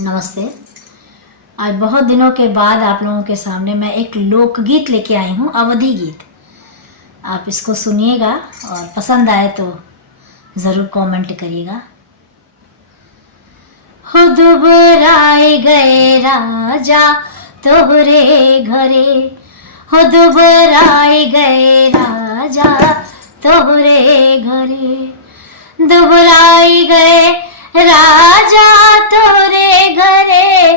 नमस्ते। आज बहुत दिनों के बाद आप लोगों के सामने मैं एक लोकगीत लेके आई हूँ, अवधी गीत। आप इसको सुनिएगा और पसंद आए तो ज़रूर कमेंट करिएगा। हो दुबराए गए राजा तोहरे घरे, हो दुबराए गए राजा तोहरे घरे, दुबराई गए राजा तोहरे घरे,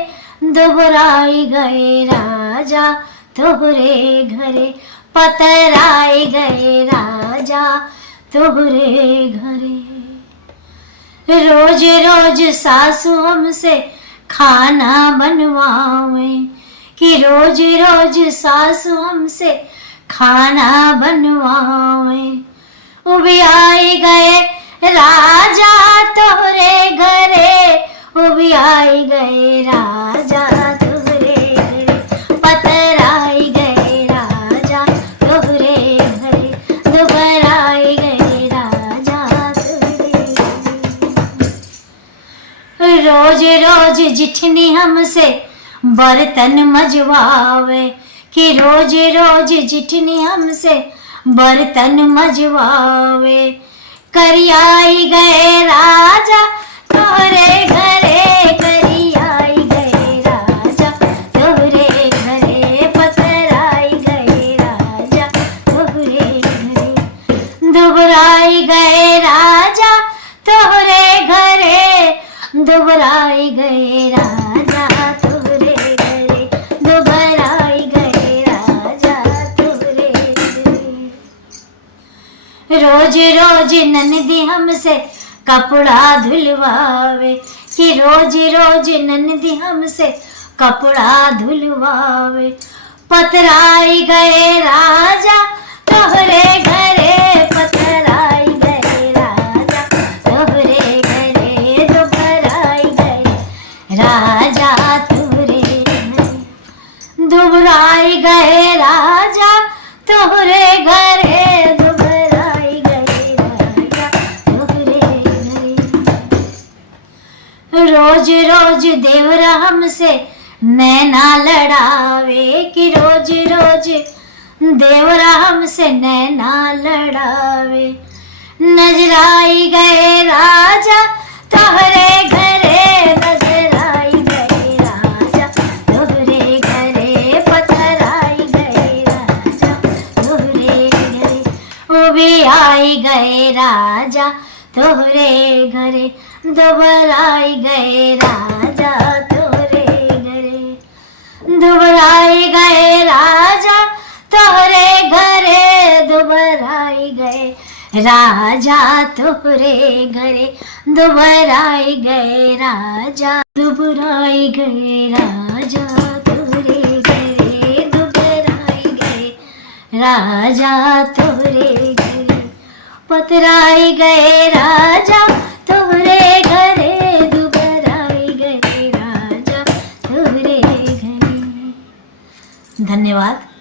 दुबराई गए राजा तोहरे घरे, पतराई गए राजा तोहरे घरे। रोज रोज सासू हमसे खाना बनवावे, कि रोज रोज सासू हमसे खाना बनवावे। उभी आई गए राजा तोहरे घरे, उभी आई गए राजा तोहरे घरे, पतराई गए राजा तोहरे घरे, दुबराई गए राजा तोहरे घरे। रोज रोज जिठनी हमसे बर्तन मजवावे, कि रोज रोज जिठनी हमसे बर्तन मजवावे। करियाई गए राजा तोहरे घरे, करियाई गए राजा तोहरे घरे, पतराई गए राजा तोहरे घरे, दुबराई गए राजा तोहरे घरे, दुबराई गए राजा तोहरे घरे, दुबराई गए राजा तोहरे घरे। रोज रोज ननदी हमसे कपड़ा धुलवावे, कि रोज रोज ननदी हमसे कपड़ा धुलवावे। पतराई गए राजा तोहरे घरे, पतराई गए राजा तोहरे घरे, दुबराई गए राजा तोहरे घरे, दुबराई गए राजा तोहरे घरे, रोज रोज देवरा हमसे नैना लड़ावे, कि रोज रोज देवरा हमसे नैना लड़ावे। नजराई गए राजा तोहरे घरे, नजराई गए राजा तोहरे घरे, पतराई गए राजा तोहरे घरे, उभी आई गए राजा तोहरे घरे, दुबराई गए राजा तोहरे घरे, दुबराई गए राजा तोहरे घरे, दुबराई गए राजा तोहरे घरे, दुबराई गए राजा, दुबराई गए राजा तोहरे घरे, दुबराई गए राजा तोहरे घरे, पतराई गए राजा तोहरे घरे, दुबराई गए राजा तोहरे घरे। धन्यवाद।